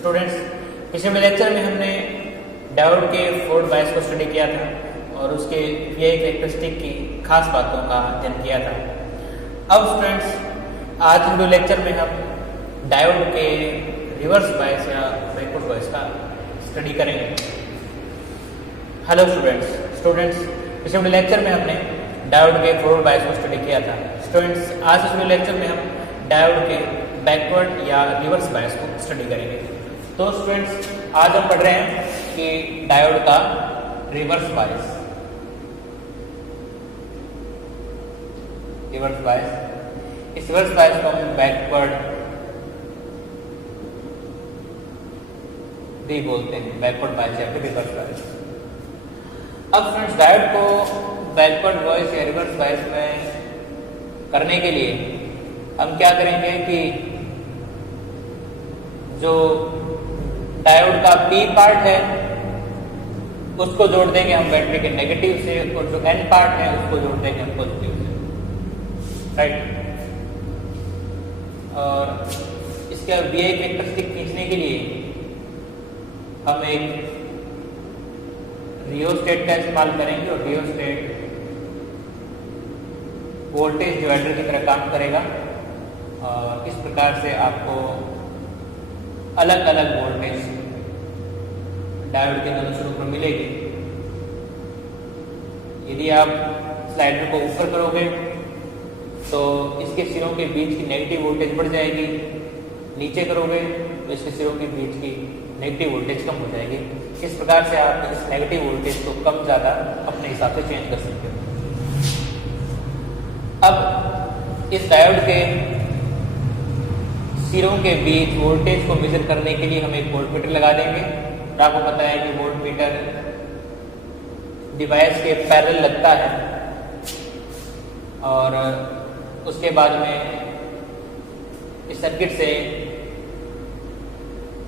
Students, पिछले lecture में हमने डायोड के फोर्ड बायस को स्टडी किया था और उसके वीआई कैरेक्टरिस्टिक की खास बातों का अध्ययन किया था। अब स्टूडेंट्स, आज वीडियो लेक्चर में हम डायोड के रिवर्स बायस या बैकवर्ड बायस का स्टडी करेंगे। हेलो स्टूडेंट्स, पिछले लेक्चर में हमने डायोड के फॉरवर्ड बायस को स्टडी किया था। स्टूडेंट्स, आज इस लेक्चर में हम डायोड के बैकवर्ड या रिवर्स बायस को स्टडी करेंगे। तो स्टूडेंट्स, आज हम पढ़ रहे हैं कि डायोड का रिवर्स बायस। इस रिवर्स बायस को हम बैकवर्ड भी बोलते हैं, बैकवर्ड बायस या फिर रिवर्स बायस। अब स्टूडेंट्स, डायोड को बैकवर्ड बायस या रिवर्स बायस में करने के लिए हम क्या करेंगे कि जो डायोड का पी पार्ट है उसको जोड़ देंगे हम बैटरी के नेगेटिव से, और जो एन पार्ट है उसको जोड़ देंगे हम पॉजिटिव से, राइट। और इसका वीआई कैरेक्टरिस्टिक खींचने के लिए हम एक रियोस्टेट का इस्तेमाल करेंगे, और रियोस्टेट वोल्टेज डिवाइडर की तरह काम करेगा। और इस प्रकार से आपको अलग अलग वोल्टेज डायोड के दोनों सिरों पर मिलेगी। यदि आप स्लाइडर को ऊपर करोगे तो इसके सिरों के बीच की नेगेटिव वोल्टेज बढ़ जाएगी, नीचे करोगे तो इसके सिरों के बीच की नेगेटिव वोल्टेज कम हो जाएगी। इस प्रकार से आप इस नेगेटिव वोल्टेज को कम ज़्यादा अपने हिसाब से चेंज कर सकते हो। अब इस डायोड के सिरों के बीच वोल्टेज को मेजर करने के लिए हम एक वोल्टमीटर लगा देंगे। और आपको पता है कि वोल्टमीटर डिवाइस के पैरेलल लगता है, और उसके बाद में इस सर्किट से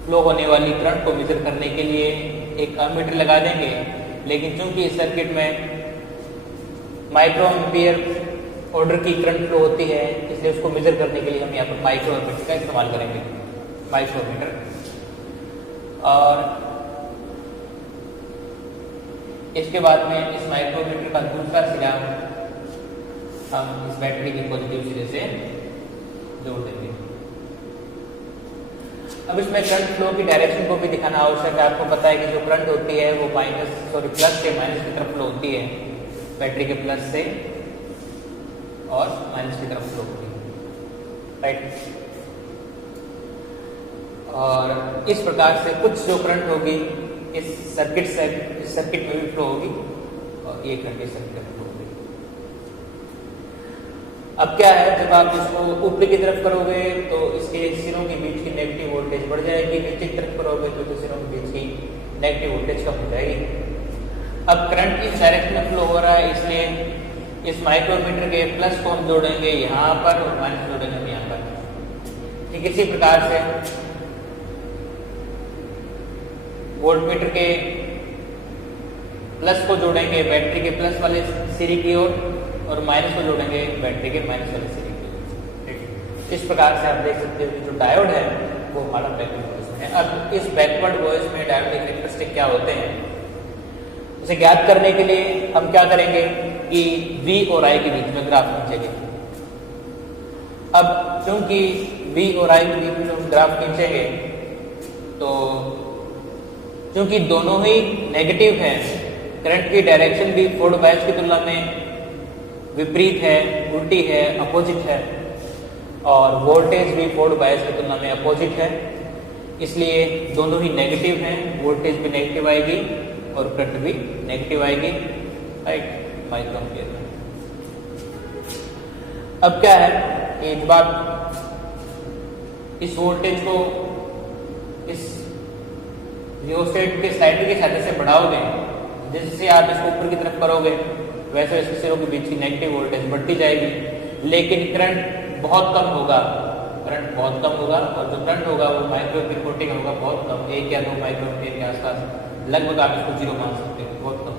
फ्लो होने वाली करंट को मेजर करने के लिए एक एमीटर लगा देंगे। लेकिन चूंकि इस सर्किट में माइक्रो एम्पियर ऑर्डर की करंट फ्लो होती है, इसलिए उसको मेजर करने के लिए हम यहाँ पर माइक्रोमीटर का इस्तेमाल करेंगे, माइक्रोमीटर। और इसके बाद में इस माइक्रोमीटर का दूसरा सिरा हम इस बैटरी के पॉजिटिव सिरे से जोड़ देंगे। अब इसमें करंट फ्लो की डायरेक्शन को भी दिखाना आवश्यक है। आपको पता है कि जो करंट होती है वो प्लस से माइनस की तरफ फ्लो होती है, बैटरी के प्लस से और माइनस की तरफ फ्लो होगी, राइट। और इस प्रकार से कुछ जो करंट होगी इस सर्किट में भी फ्लो होगी, और ये करंट इस सर्किट में फ्लो होगी। अब क्या है, जब आप इसको ऊपर की तरफ करोगे तो इसके सिरों के बीच की नेगेटिव वोल्टेज बढ़ जाएगी, नीचे की तरफ करोगे तो सिरों के बीच की नेगेटिव वोल्टेज कम हो जाएगी। अब करंट इस डायरेक्शन में फ्लो हो रहा है, इसलिए इस माइक्रोमीटर के प्लस को हम जोड़ेंगे यहाँ पर और माइनस जोड़ेंगे हम यहाँ पर। ठीक इसी प्रकार से वोल्टमीटर के प्लस को जोड़ेंगे बैटरी के प्लस वाले सिरे की ओर, और माइनस को जोड़ेंगे बैटरी के माइनस वाले सिरे की ओर। इस प्रकार से आप देख सकते हो कि जो डायोड है वो हमारा बैकवर्ड वॉइस में है। अब इस बैकवर्ड वॉइस में डायोड के कैरेक्टरिस्टिक क्या होते हैं, उसे ज्ञात करने के लिए हम क्या करेंगे कि V और I के बीच में ग्राफ खींचेंगे। अब क्योंकि V और I के बीच में हम ग्राफ खींचेंगे तो क्योंकि दोनों ही नेगेटिव हैं, करंट की डायरेक्शन भी फॉरवर्ड बायस की तुलना में विपरीत है, उल्टी है, अपोजिट है, और वोल्टेज भी फॉरवर्ड बायस की तुलना में अपोजिट है, इसलिए दोनों ही नेगेटिव हैं। वोल्टेज भी नेगेटिव आएगी और करंट भी नेगेटिव आएगी, राइट, माइक्रो एम्पियर में। अब क्या है कि जब आप इस वोल्टेज को इस रियोस्टेट के स्लाइडर की सहायता से बढ़ाओगे, जिससे आप इसको ऊपर की तरफ करोगे वैसे इसके सिरों के बीच की नेगेटिव वोल्टेज बढ़ती जाएगी, लेकिन करंट बहुत कम होगा, और जो करंट होगा वो माइक्रो एम्पियर कोटि का होगा, बहुत कम, 1 या 2 माइक्रो एम्पियर के आसपास, लगभग आप इसको 0 मान सकते हो, बहुत कम,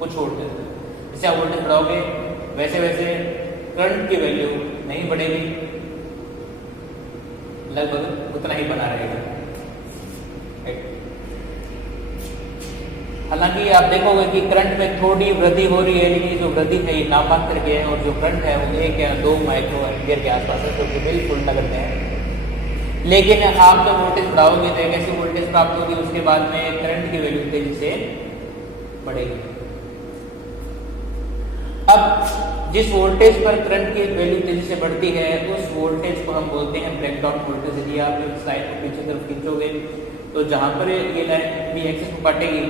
कुछ वोल्टेज। जैसे आप वोल्टेज बढ़ाओगे वैसे वैसे करंट की वैल्यू नहीं बढ़ेगी, लगभग उतना ही बना रहेगा। हालांकि आप देखोगे कि करंट में थोड़ी वृद्धि हो रही है, लेकिन जो वृद्धि है ये नामात्र की है, और जो करंट है वो 1 या 2 माइक्रो एम्पियर के आसपास है, जो कि बिल्कुल नगण्य है। लेकिन आप जब वोल्टेज बढ़ाओगे तो एक ऐसी वोल्टेज प्राप्त होगी, उसके बाद में करंट की वैल्यू तेजी से बढ़ेगी। अब जिस वोल्टेज पर करंट की वैल्यू तेजी से बढ़ती है उस वोल्टेज को हम बोलते हैं ब्रेकडाउन वोल्टेज। यदि आप स्लाइड को पीछे तरफ खींचोगे तो जहां पर ये लाइन बी एक्सिस को काटेगी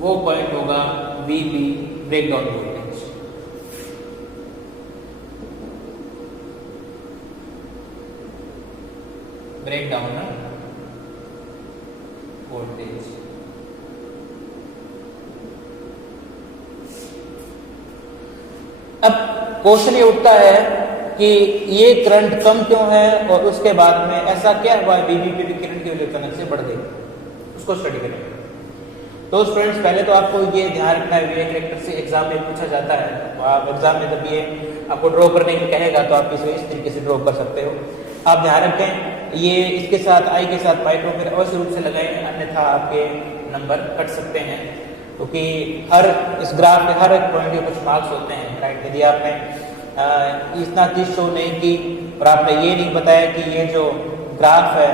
वो पॉइंट होगा VB breakdown voltage. Breakdown voltage. अब क्वेश्चन ये उठता है कि ये करंट कम क्यों है और उसके बाद में ऐसा क्या हुआ VB पे करंट की वैल्यू अचानक से बढ़ गई, उसको स्टडी करेंगे। तो स्टूडेंट्स पहले तो आपको ये ध्यान रखना है, कैरेक्टर से एग्जाम में पूछा जाता है, तो आप एग्जाम में जब ये आपको ड्रॉ करने को कहेगा तो आप इसे इस तरीके से ड्रॉ कर सकते हो। आप ध्यान रखें ये इसके साथ आई के साथ माइक्रोमीटर अवश्य रूप से लगाएं, अन्यथा आपके नंबर कट सकते हैं, क्योंकि हर इस ग्राफ के हर एक पॉइंट के कुछ मार्क्स होते हैं, राइट। यदि आपने इतना चीज शो नहीं की और आपने ये नहीं बताया कि ये जो ग्राफ है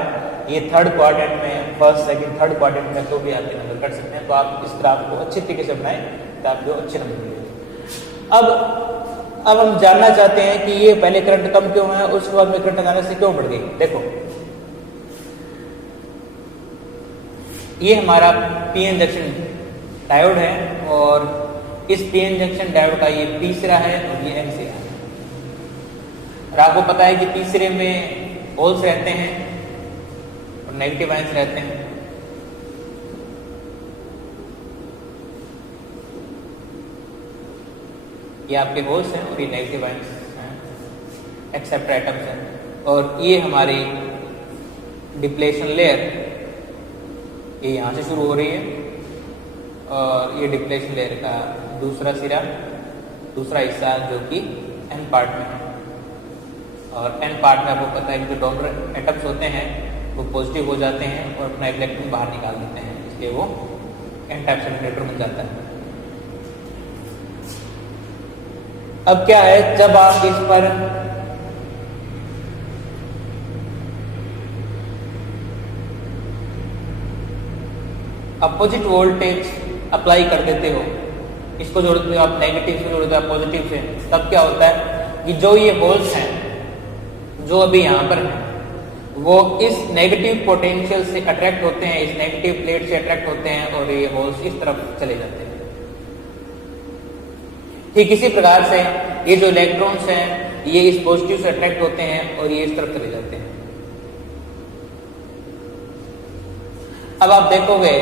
ये थर्ड क्वाड्रेंट में, फर्स्ट सेकंड थर्ड क्वाड्रेंट में, तो भी आपके नंबर कट सकते हैं। तो आप इस ग्राफ को अच्छे तरीके से बनाएं तो आपको अच्छे नंबर मिलेंगे। अब हम जानना चाहते हैं कि ये पहले करंट कम क्यों है, उसके बाद में करंट अचानक से क्यों बढ़ गई। देखो ये हमारा पीएन जंक्शन डायोड है और इस पीएन जंक्शन डायोड का ये पी सिरा है और ये एन सिरा है। और आपको पता है कि पी सिरे में होल्स रहते हैं और नेगेटिव आयंस रहते हैं। ये आपके होल्स हैं और ये नेगेटिव आयंस हैं, एक्सेप्टर एटम्स हैं। और ये हमारी डिप्लेशन लेयर ये यहाँ से शुरू हो रही है और ये डिप्लेशन लेयर का दूसरा सिरा, दूसरा हिस्सा जो कि एन पार्ट में है। और एन पार्ट में आपको पता है कि जो डोनर एटम्स होते हैं वो पॉजिटिव हो जाते हैं और अपना इलेक्ट्रॉन बाहर निकाल देते हैं, इसलिए वो एन टाइप सेपरेटर बन जाता है। अब क्या है, जब आप इस पर अपोजिट वोल्टेज अप्लाई कर देते हो, इसको जोड़ते हो आप नेगेटिव से, जोड़ते हो आप पॉजिटिव से, तब क्या होता है कि जो ये होल्स हैं जो अभी यहाँ पर हैं वो इस नेगेटिव पोटेंशियल से अट्रैक्ट होते हैं, इस नेगेटिव प्लेट से अट्रैक्ट होते हैं और ये होल्स इस तरफ चले जाते हैं। ठीक इसी प्रकार से ये जो इलेक्ट्रॉन्स हैं ये इस पॉजिटिव से अट्रैक्ट होते हैं और ये इस तरफ चले जाते हैं। अब आप देखोगे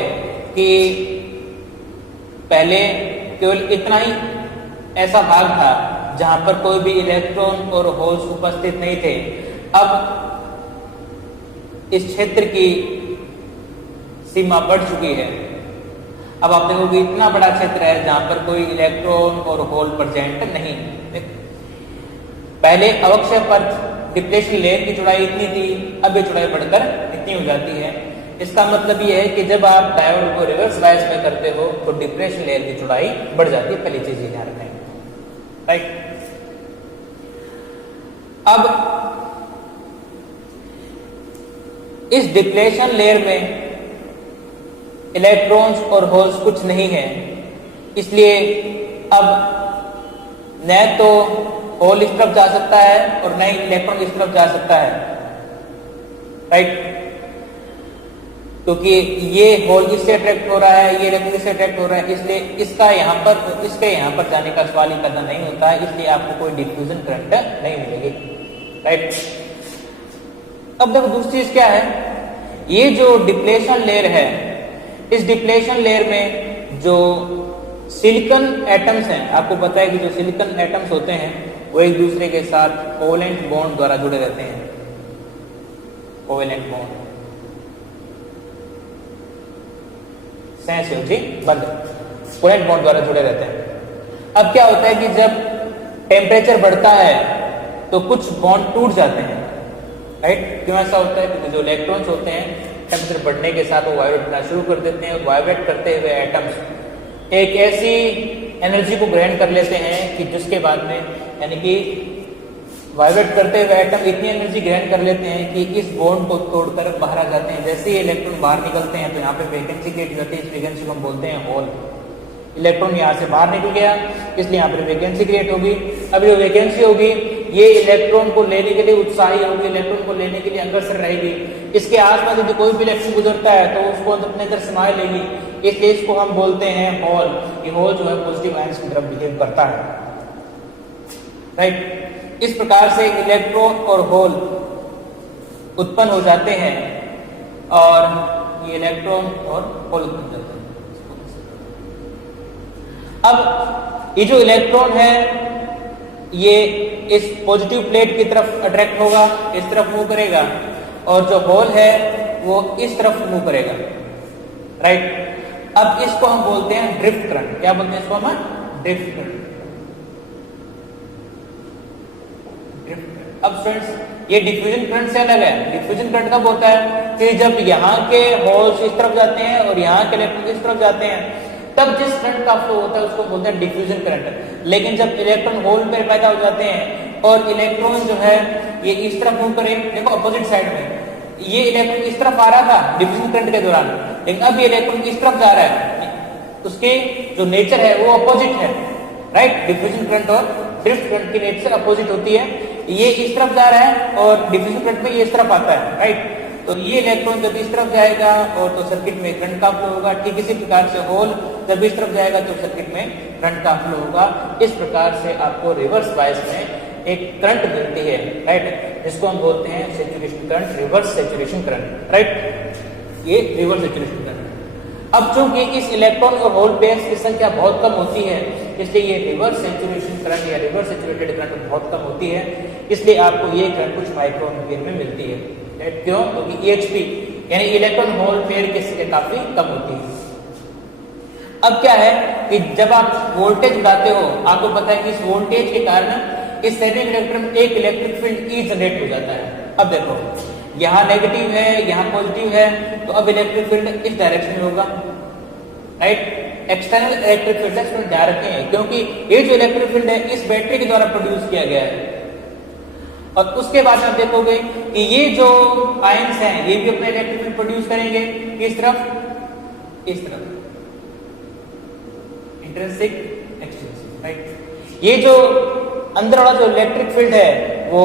कि पहले केवल इतना ही ऐसा भाग था जहां पर कोई भी इलेक्ट्रॉन और होल्स उपस्थित नहीं थे। अब इस क्षेत्र की सीमा बढ़ चुकी है। अब आप देखोगे इतना बड़ा क्षेत्र है जहां पर कोई इलेक्ट्रॉन और होल प्रेजेंट नहीं। पहले अवक्षय पर डिप्लेशन लेयर की चौड़ाई इतनी थी, अब ये चौड़ाई बढ़कर इतनी हो जाती है। इसका मतलब ये है कि जब आप डायोड को रिवर्स बायस में करते हो तो डिप्लेशन लेयर की चौड़ाई बढ़ जाती है। पहली चीज ये ध्यान रखें, राइट। अब इस डिप्लेशन लेयर में इलेक्ट्रॉन्स और होल्स कुछ नहीं है, इसलिए अब न तो होल इस तरफ जा सकता है और न ही इलेक्ट्रॉन इस तरफ जा सकता है, राइट। क्योंकि ये होल इससे अट्रैक्ट हो रहा है, ये इलेक्ट्रॉन इससे अट्रैक्ट हो रहा है, इसलिए इसका यहाँ पर जाने का सवाल ही पैदा नहीं होता है, इसलिए आपको कोई डिफ्यूजन करंट नहीं मिलेगी, राइट। अब देखो दूसरी चीज क्या है, ये जो डिप्लेशन लेयर है, इस डिप्लेशन लेयर में जो सिलिकॉन एटम्स हैं, आपको पता है कि जो सिलिकॉन एटम्स होते हैं वो एक दूसरे के साथ कोवेलेंट बॉन्ड द्वारा जुड़े रहते हैं। कोवेलेंट बॉन्ड सहसंयोजी बंध कोवेलेंट बॉन्ड द्वारा जुड़े रहते हैं। अब क्या होता है कि जब टेम्परेचर बढ़ता है तो कुछ बॉन्ड टूट जाते हैं, राइट। क्यों ऐसा होता है? क्योंकि जो इलेक्ट्रॉन्स होते हैं टेम्परेचर बढ़ने के साथ वो वाइब्रेट करना शुरू कर देते हैं और वाइब्रेट करते हुए एटम्स एक ऐसी एनर्जी को ग्रहण कर लेते हैं कि जिसके बाद में यानी कि वाइब्रेट करते हुए एटम इतनी एनर्जी ग्रहण कर लेते हैं कि इस बॉन्ड को तोड़कर बाहर आ जाते हैं। जैसे ही इलेक्ट्रॉन बाहर निकलते हैं तो यहाँ पे वैकेंसी क्रिएट होती है, इस वैकेंसी को हम बोलते हैं होल। इलेक्ट्रॉन यहाँ से बाहर निकल गया इसलिए यहाँ पर वैकेंसी क्रिएट होगी। अब जो वैकेंसी होगी ये इलेक्ट्रॉन को लेने के लिए उत्साही होगी, इलेक्ट्रॉन को लेने के लिए अग्रसर रहेगी। इसके आसपास यदि कोई भी इलेक्ट्रॉन गुजरता है तो उसको अपने अंदर समाये लेगी, इसलिए इसको हम बोलते हैं होल। ये होल जो है पॉजिटिव आयंस की तरफ बिहेव करता है, राइट। इस प्रकार से इलेक्ट्रॉन और होल उत्पन्न हो जाते हैं और ये इलेक्ट्रॉन और होल उत्पन्न हो जाते हैं। अब ये जो इलेक्ट्रॉन है ये इस पॉजिटिव प्लेट की तरफ अट्रैक्ट होगा, इस तरफ मूव करेगा, और जो होल है वो इस तरफ मूव करेगा, राइट। अब इसको हम बोलते हैं ड्रिफ्ट करंट। क्या बोलते हैं इसको हम? Drift current. अब फ्रेंड्स ये डिफ्यूजन करंट से अलग है। डिफ्यूजन करंट कब होता है कि जब यहाँ के होल्स इस तरफ जाते हैं और यहाँ के इलेक्ट्रॉन इस तरफ जाते हैं, तब जिस करंट का फ्लो होता है उसको बोलते हैं डिफ्यूजन करंट। लेकिन जब इलेक्ट्रॉन होल पे पैदा हो जाते हैं और इलेक्ट्रॉन जो है ये इस तरफ मूव करे, देखो अपोजिट साइड में ये इलेक्ट्रॉन इस तरफ आ रहा था डिफ्यूजन करंट के दौरान, लेकिन अब ये इलेक्ट्रॉन इस तरफ जा रहा है, उसके जो नेचर है वो अपोजिट है, राइट। डिफ्यूजन करंट और ड्रिफ्ट करंट की नेचर अपोजिट होती है। ये इस तरफ जा रहा है और डिफ्यूजन करंट में ये इस तरफ आता है, राइट। तो ये इलेक्ट्रॉन जब इस तरफ जाएगा और तो सर्किट में करंट का फ्लो होगा। ठीक इसी प्रकार से होल जब इस तरफ जाएगा तो सर्किट में करंट का फ्लो होगा। इस प्रकार से आपको रिवर्स बायस में एक करंट मिलती है, राइट, जिसको हम बोलते हैं saturation current, reverse saturation current, right. ये रिवर्स सैचुरेशन करंट। अब चूंकि इस इलेक्ट्रॉन और होल पेयर्स की संख्या बहुत कम होती है इसलिए ये रिवर्स सैचुरेशन करंट या रिवर्स सैचुरेटेड करंट बहुत कम होती है, इसलिए आपको ये करंट कुछ माइक्रोएम्पियर में मिलती है, राइट। क्यों? क्योंकि EHP यानी इलेक्ट्रॉन होल पेयर की संख्या काफी कम होती है। अब क्या है कि जब आप वोल्टेज बढ़ाते हो, आपको पता है कि इस वोल्टेज के कारण इस सेमीकंडक्टर में एक इलेक्ट्रिक फील्ड E जनरेट हो जाता है। अब देखो यहाँ नेगेटिव है, यहाँ पॉजिटिव है, तो अब इलेक्ट्रिक फील्ड इस डायरेक्शन में होगा, right. External electric field external ध्यान रखें क्योंकि ये जो इलेक्ट्रिक फील्ड है इस बैटरी के द्वारा प्रोड्यूस किया गया है। और उसके बाद आप देखोगे कि ये जो आयंस हैं ये भी अपना इलेक्ट्रिक फील्ड प्रोड्यूस करेंगे किस तरफ? इस तरफ, इंट्रिंसिक एक्सट्रिंसिक, राइट। ये जो अंदर वाला जो इलेक्ट्रिक फील्ड है वो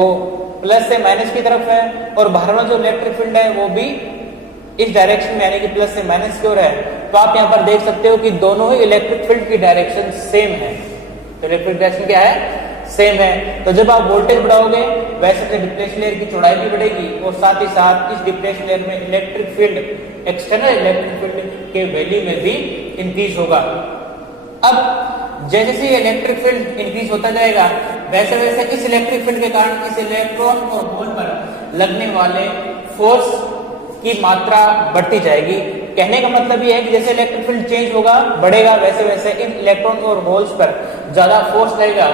प्लस से माइनस की तरफ है और बाहर वाला जो इलेक्ट्रिक फील्ड है वो भी इस डायरेक्शन में यानी कि प्लस से माइनस की ओर है। तो आप यहाँ पर देख सकते हो कि दोनों ही इलेक्ट्रिक फील्ड की डायरेक्शन सेम है। तो इलेक्ट्रिक डायरेक्शन क्या है? सेम है। तो जब आप वोल्टेज बढ़ाओगे वैसे अपने डिप्लेशन लेयर की चौड़ाई भी बढ़ेगी और साथ ही साथ इस डिप्लेशन लेयर में electric field, external electric field के वैल्यू में भी इंक्रीज होगा। अब जैसे जैसे इलेक्ट्रिक फील्ड इंक्रीज होता जाएगा वैसे वैसे इस इलेक्ट्रिक फील्ड के कारण इस इलेक्ट्रॉन और होल पर लगने वाले फोर्स की मात्रा बढ़ती जाएगी। कहने का मतलब ये है कि जैसे इलेक्ट्रिक फील्ड चेंज होगा, बढ़ेगा, वैसे वैसे इन इलेक्ट्रॉन और होल्स पर ज्यादा फोर्स लगेगा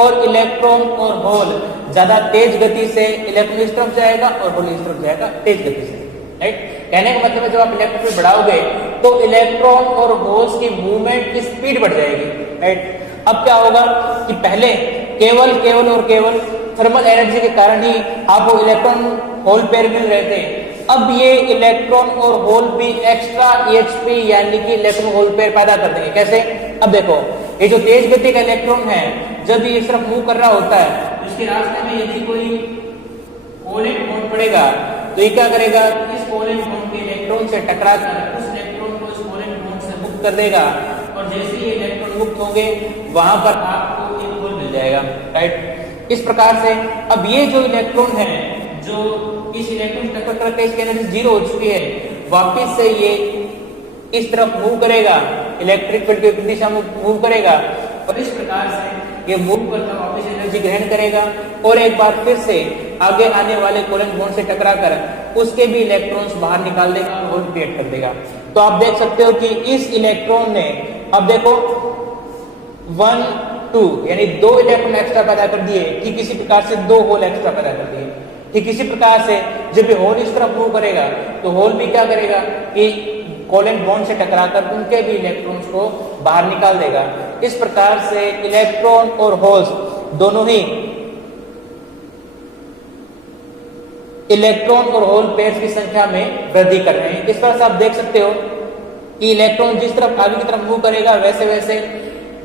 और इलेक्ट्रॉन और होल ज्यादा तेज गति से इलेक्ट्रॉन इस तरफ जाएगा और होल इस तरफ जाएगा तेज गति से, राइट। कहने का मतलब है जब आप इलेक्ट्रिक फील्ड बढ़ाओगे तो इलेक्ट्रॉन और होल्स की मूवमेंट की स्पीड बढ़ जाएगी, राइट। अब क्या होगा कि पहले केवल और केवल थर्मल एनर्जी के कारण ही आपको इलेक्ट्रॉन होल पेयर मिल रहे थे। अब ये इलेक्ट्रॉन और होल भी एक्स्ट्रा EHP यानी कि इलेक्ट्रॉन होल पेयर पैदा कर देंगे। कैसे? अब देखो ये जो तेज गति का इलेक्ट्रॉन है जब ये इस तरफ मूव कर रहा होता है उसके रास्ते में यदि कोई कोवैलेंट बॉन्ड पड़ेगा तो ये क्या करेगा? इस कोवैलेंट बॉन्ड के इलेक्ट्रॉन से टकराकर उस इलेक्ट्रॉन को इस कोवैलेंट बॉन्ड से मुक्त कर देगा और जैसे ये इलेक्ट्रॉन मुक्त होंगे वहां पर आपको एक होल मिल जाएगा, राइट। इस प्रकार से अब ये जो इलेक्ट्रॉन है जो इस इलेक्ट्रॉन टक्कर करके इसकी एनर्जी जीरो हो चुकी है, वापस से ये इस तरफ मूव करेगा, इलेक्ट्रिक फील्ड की दिशा में मूव करेगा और इस प्रकार से ये मूव करता वापस एनर्जी ग्रहण करेगा और एक बार फिर से आगे आने वाले कोवैलेंट बॉन्ड से टकराकर उसके भी इलेक्ट्रॉन्स बाहर निकाल देगा और होल क्रिएट कर देगा। तो आप देख सकते हो कि इस इलेक्ट्रॉन ने अब देखो 1 2 यानी 2 इलेक्ट्रॉन एक्स्ट्रा पैदा कर दिए, ठीक इसी प्रकार से 2 होल एक्स्ट्रा पैदा कर दिए। ठीक इसी प्रकार से जब ये होल इस तरफ मूव करेगा तो होल भी क्या करेगा कि कोवेलेंट बॉन्ड से टकराकर उनके भी इलेक्ट्रॉन्स को बाहर निकाल देगा। इस प्रकार से इलेक्ट्रॉन और होल्स दोनों ही इलेक्ट्रॉन और होल पेयर्स की संख्या में वृद्धि कर रहे हैं। इस तरह से आप देख सकते हो कि इलेक्ट्रॉन जिस तरफ आगे की तरफ मूव करेगा वैसे वैसे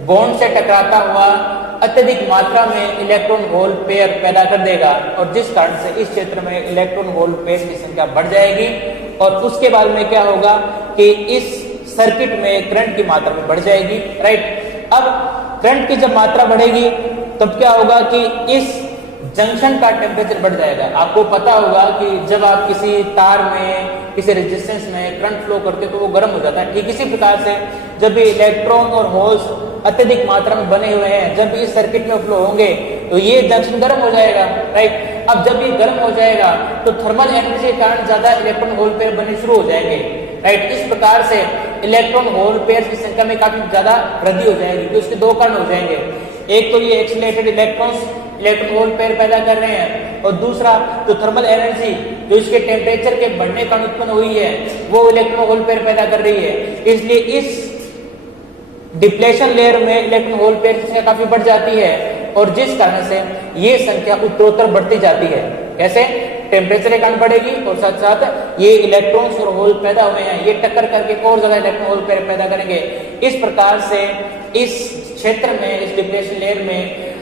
बॉन्ड से टकराता हुआ अत्यधिक मात्रा में इलेक्ट्रॉन होल पेयर पैदा कर देगा और जिस कारण से इस क्षेत्र में इलेक्ट्रॉन होल पेयर की संख्या बढ़ जाएगी और उसके बाद में क्या होगा कि इस सर्किट में करंट की मात्रा में बढ़ जाएगी। राइट, अब करंट की जब मात्रा बढ़ेगी तब क्या होगा कि इस जंक्शन का टेम्परेचर बढ़ जाएगा। आपको पता होगा कि जब आप किसी तार में किसी रेजिस्टेंस में करंट फ्लो करते तो वो गर्म हो जाता है। ठीक इसी प्रकार से जब भी इलेक्ट्रॉन और होल्स अत्यधिक मात्रा में बने हुए हैं, जब भी इस सर्किट में फ्लो होंगे तो ये जंक्शन गर्म हो जाएगा। राइट, अब जब ये गर्म हो जाएगा तो थर्मल एनर्जी के कारण ज्यादा इलेक्ट्रॉन होल पेयर बनने शुरू हो जाएंगे। राइट, इस प्रकार से इलेक्ट्रॉन होल पेयर की संख्या में काफी ज्यादा वृद्धि हो जाएगी। तो उसके दो कारण हो जाएंगे, एक तो ये accelerated electrons electron hole pair पैदा कर रहे हैं और दूसरा तो थर्मल एनर्जी जो इसके टेम्परेचर के बढ़ने कारण उत्पन्न हुई है वो इलेक्ट्रॉन होल पेयर पैदा कर रही है। इसलिए इस डिप्लेशन लेयर में इलेक्ट्रॉन होल पेयर की संख्या काफी बढ़ जाती है और जिस कारण से ये संख्या उत्तरोत्तर बढ़ती जाती है। कैसे? टेम्परेचर के कारण बढ़ेगी और साथ साथ ये इलेक्ट्रॉन्स और होल पैदा हुए हैं ये टक्कर करके और ज्यादा इलेक्ट्रॉन होल पेयर पैदा करेंगे। इस प्रकार से इस क्षेत्र में इस डिप्लेशन लेयर में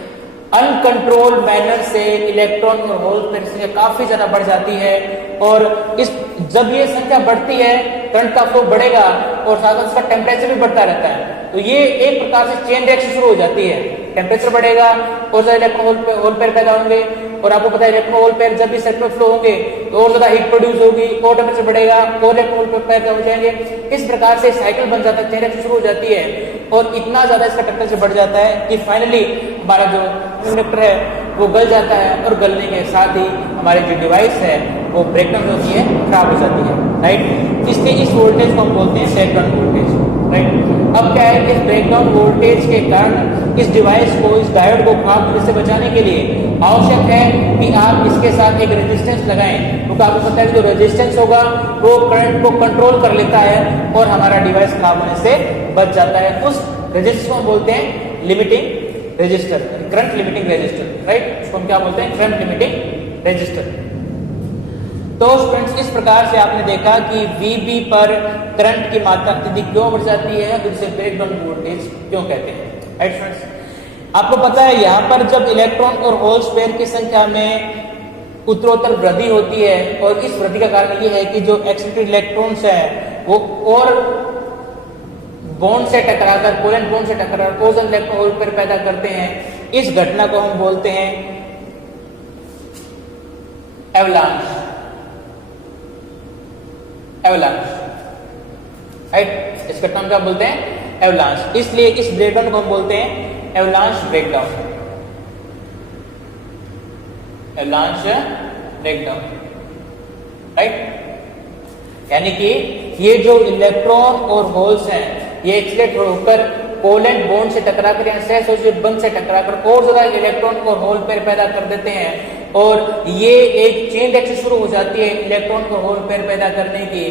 अनकंट्रोल्ड मैनर से इलेक्ट्रॉन और होल पेयर की संख्या काफी ज्यादा बढ़ जाती है और इस जब ये संख्या बढ़ती है करंट का फ्लो बढ़ेगा और साथ साथ उसका टेम्परेचर भी बढ़ता रहता है। तो ये एक प्रकार से चेन रिएक्शन शुरू हो जाती है। टेम्परेचर बढ़ेगा और ज्यादा इलेक्ट्रॉन होल पेयर पैदा होंगे और आपको पता है इलेक्ट्रॉन होल पेयर जब भी सर्किट में फ्लो होंगे तो और ज्यादा हीट प्रोड्यूस होगी और टेम्परेचर बढ़ेगा और इलेक्ट्रॉन होल पेयर पैदा हो जाएंगे। इस प्रकार से साइकिल बन जाता है, चेन रिएक्शन शुरू हो जाती है और इतना ज्यादा इसका टेम्परेचर बढ़ जाता है कि फाइनली हमारा जो कंडक्टर है वो गल जाता है और गलने के साथ ही हमारी जो डिवाइस है वो ब्रेकडाउन होती है, खराब हो जाती है। राइट, इसलिए इस वोल्टेज को हम बोलते हैं ब्रेकडाउन वोल्टेज। राइट, अब क्या है कि इस ब्रेकडाउन वोल्टेज के कारण इस डिवाइस को इस डायोड को खराब होने से बचाने के लिए आवश्यक है कि आप इसके साथ एक रेजिस्टेंस लगाएं क्योंकि आपको पता है कि जो रेजिस्टेंस होगा वो करंट को कंट्रोल कर लेता है और हमारा डिवाइस खराब होने से बच जाता है। उस रेजिस्टेंस को हम बोलते हैं limiting resistor, current limiting resistor. Right, इसको हम क्या बोलते हैं? Current limiting resistor. तो स्टूडेंट्स इस प्रकार से आपने देखा कि VB पर करंट की मात्रा अत्यधिक क्यों बढ़ जाती है और इसे ब्रेकडाउन वोल्टेज क्यों कहते हैं। राइट फ्रेंड्स, आपको पता है यहाँ पर जब इलेक्ट्रॉन और होल्स पेयर की संख्या में उत्तरोत्तर वृद्धि होती है और इस वृद्धि का कारण ये है कि जो एक्साइटेड इलेक्ट्रॉन्स हैं वो और बॉन्ड से टकराकर कोवेलेंट बॉन्ड से टकराकर और इलेक्ट्रॉन होल पेयर पैदा करते हैं। इस घटना को हम बोलते हैं एवलांच। राइट, इस घटना को क्या बोलते हैं? एवलांच। इसलिए इस ब्रेकडाउन को हम बोलते हैं avalanche breakdown. Avalanche breakdown. Right, यानी कि ये जो इलेक्ट्रॉन और होल्स हैं ये एक्सीलरेट होकर कोवेलेंट बॉन्ड से टकराकर या सहसंयोजक बंध से टकराकर और ज्यादा इलेक्ट्रॉन और होल पेयर पैदा कर देते हैं और ये एक चेन रिएक्शन शुरू हो जाती है इलेक्ट्रॉन और होल पेयर पैदा करने की।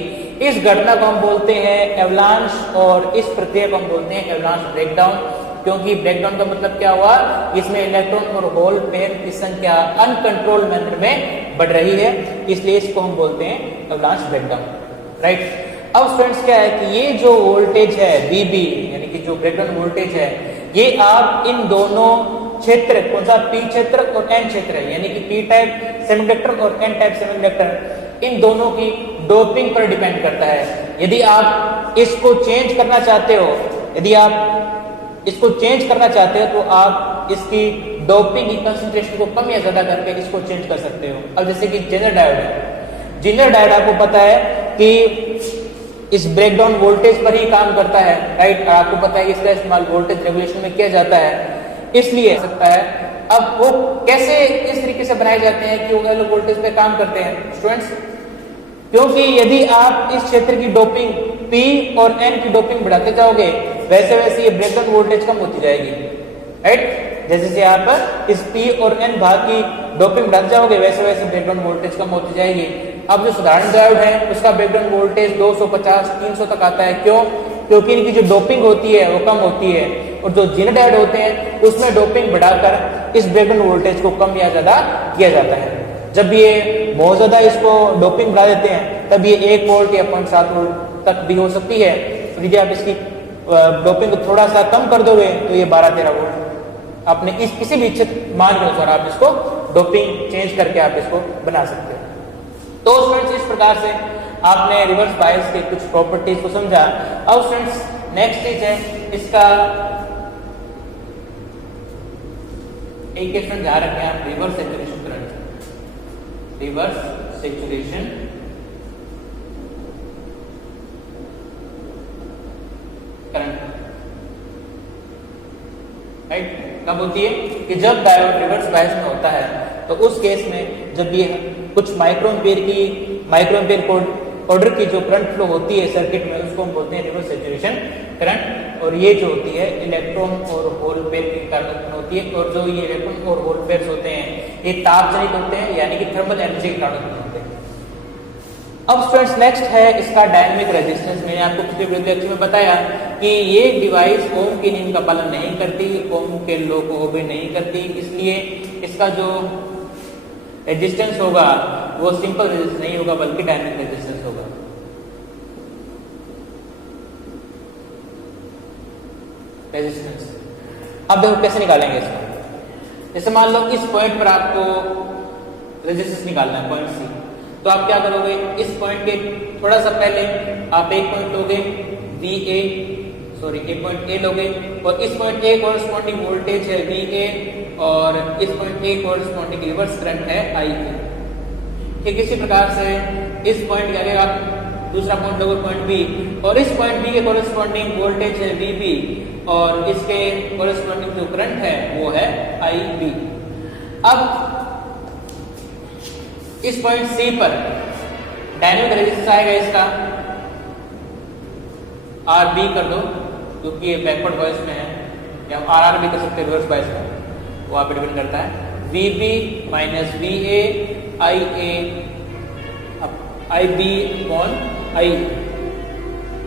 इस घटना को हम बोलते हैं एवलांच और इस प्रक्रिया को हम बोलते हैं एवलांच ब्रेकडाउन। क्योंकि ब्रेकडाउन का मतलब क्या हुआ? इसमें इलेक्ट्रॉन और होल पेयर की संख्या अनकंट्रोल्ड मैनर में बढ़ रही है, इसलिए इसको हम बोलते हैं एवलांच ब्रेकडाउन। राइट, अब स्टूडेंट्स क्या है कि ये जो वोल्टेज है VB यानी कि जो ब्रेकडाउन वोल्टेज है ये आप इन दोनों क्षेत्र, कौन सा? P क्षेत्र और N क्षेत्र है, यानी कि P टाइप सेमीकंडक्टर और N टाइप सेमीकंडक्टर, इन दोनों की डोपिंग पर डिपेंड करता है। यदि आप इसको चेंज करना चाहते हो, यदि आप इसको चेंज करना चाहते हो तो आप इसकी डोपिंग की कंसंट्रेशन को कम या ज्यादा करके इसको चेंज कर सकते हो। अब जैसे कि जेनर डायोड है, जेनर डायोड आपको पता है कि इस ब्रेकडाउन वोल्टेज पर ही काम करता है। राइट, आपको पता है कि इसका इस्तेमाल वोल्टेज रेगुलेशन में किया जाता है, इसलिए सकता है। अब वो कैसे इस तरीके से बनाए जाते हैं कि वो अलग वोल्टेज पे काम करते हैं स्टूडेंट्स? क्योंकि यदि आप इस क्षेत्र की डोपिंग P और N की डोपिंग बढ़ाते जाओगे वैसे वैसे ये ब्रेकडाउन वोल्टेज कम होती जाएगी। राइट, जैसे जैसे आप इस P और N भाग की डोपिंग बढ़ाते जाओगे वैसे वैसे बैकग्राउंड वोल्टेज कम होती जाएगी। अब जो साधारण डायोड है उसका बैकग्राउंड वोल्टेज 250 300 तक आता है। क्यों? क्योंकि इनकी जो डोपिंग होती है वो कम होती है, और जो जिन डायोड होते हैं उसमें डोपिंग बढ़ाकर इस बैकग्राउंड वोल्टेज को कम या ज्यादा किया जाता है। जब ये बहुत ज्यादा इसको डोपिंग बढ़ा देते हैं तब ये 1 वोल्ट या 0.7 वोल्ट तक भी हो सकती है। तो यदि आप इसकी डोपिंग को थोड़ा सा कम कर दोगे तो ये 12-13 वोल्ट आपने इस किसी भी इच्छित मान के अनुसार आप इसको डोपिंग चेंज करके आप इसको बना सकते हो। तो स्टूडेंट्स इस प्रकार से आपने रिवर्स बायस के कुछ प्रॉपर्टीज को समझा। अब स्टूडेंट्स नेक्स्ट स्टेज है इसका, एक क्वेश्चन ध्यान रखें आप, reverse saturation current, reverse saturation current right कब होती है कि जब डायोड रिवर्स बायस में होता है तो उस केस में जब ये कुछ माइक्रोएम्पियर ऑर्डर की जो करंट फ्लो होती है सर्किट में उसको हम बोलते हैं रिवर्स सैचुरेशन करंट। और ये जो होती है इलेक्ट्रॉन और होल पेयर के कारण उत्पन्न होती है, और जो ये इलेक्ट्रॉन और होल पेयर्स होते हैं ये ताप जनित होते हैं यानी कि थर्मल एनर्जी के कारण उत्पन्न होते हैं। अब स्टूडेंट्स नेक्स्ट है इसका डायनेमिक रेजिस्टेंस। मैंने आपको पिछले वीडियो लेक्चर में बताया कि ये डिवाइस ओम के नियम का पालन नहीं करती, ओम के लॉ को ओबे नहीं करती, इसलिए इसका जो रेजिस्टेंस होगा वो सिंपल रेजिस्टेंस नहीं होगा बल्कि डायनेमिक रेजिस्टेंस होगा। रेजिस्टेंस अब देखो कैसे निकालेंगे इसको। जैसे मान लो इस पॉइंट पर आपको रेजिस्टेंस निकालना है, पॉइंट सी, तो आप क्या करोगे, इस पॉइंट के थोड़ा सा पहले आप एक पॉइंट लोगे एक पॉइंट ए लोगे, और इस पॉइंट ए कोरस्पॉन्डिंग वोल्टेज है VA और इस point A corresponding reverse current है IA। ठीक इसी प्रकार से इस पॉइंट के आगे आप दूसरा पॉइंट लोगे पॉइंट B, और इस पॉइंट B के कोरस्पॉन्डिंग वोल्टेज है VB और इसके कोरस्पॉन्डिंग जो करंट है वो है IB। अब इस पॉइंट C पर डायनेमिक रेजिस्टेंस आएगा इसका RB कर दो क्योंकि ये बैकवर्ड वॉइस में है, या हम RR भी कर सकते हैं रिवर्स वॉइस में, वो आप डिपेंड करता है। VB minus VA IA IB upon I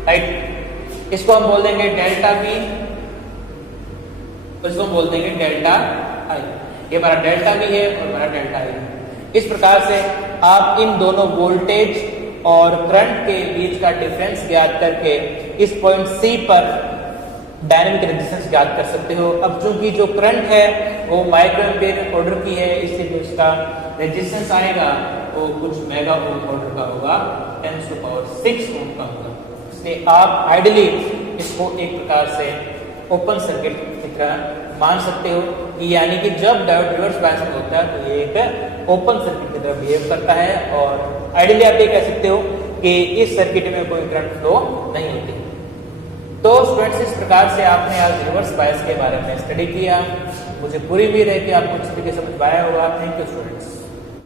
right. इसको हम बोल देंगे डेल्टा B, इसको हम बोल देंगे डेल्टा I। ये हमारा डेल्टा B है और हमारा डेल्टा I। इस प्रकार से आप इन दोनों वोल्टेज और करंट के बीच का डिफरेंस ज्ञात करके इस पॉइंट C पर डायनेमिक रेजिस्टेंस ज्ञात कर सकते हो। अब चूंकि जो करंट है वो माइक्रोएम्पियर ऑर्डर की है, इसलिए जो इसका रेजिस्टेंस आएगा वो कुछ मेगा ओम ऑर्डर का होगा, 10⁶ ओम का होगा। इसलिए आप आइडियली इसको एक प्रकार से ओपन सर्किट की तरह मान सकते हो कि यानी कि जब डायोड रिवर्स बायस में होता है तो ये एक ओपन सर्किट की तरह बिहेव करता है, और आइडियली आप ये कह सकते हो कि इस सर्किट में कोई करंट फ्लो नहीं होती। तो स्टूडेंट्स इस प्रकार से आपने आज रिवर्स बायस के बारे में स्टडी किया। मुझे पूरी उम्मीद है कि आपको अच्छी तरीके से समझ पाया होगा। Thank you students.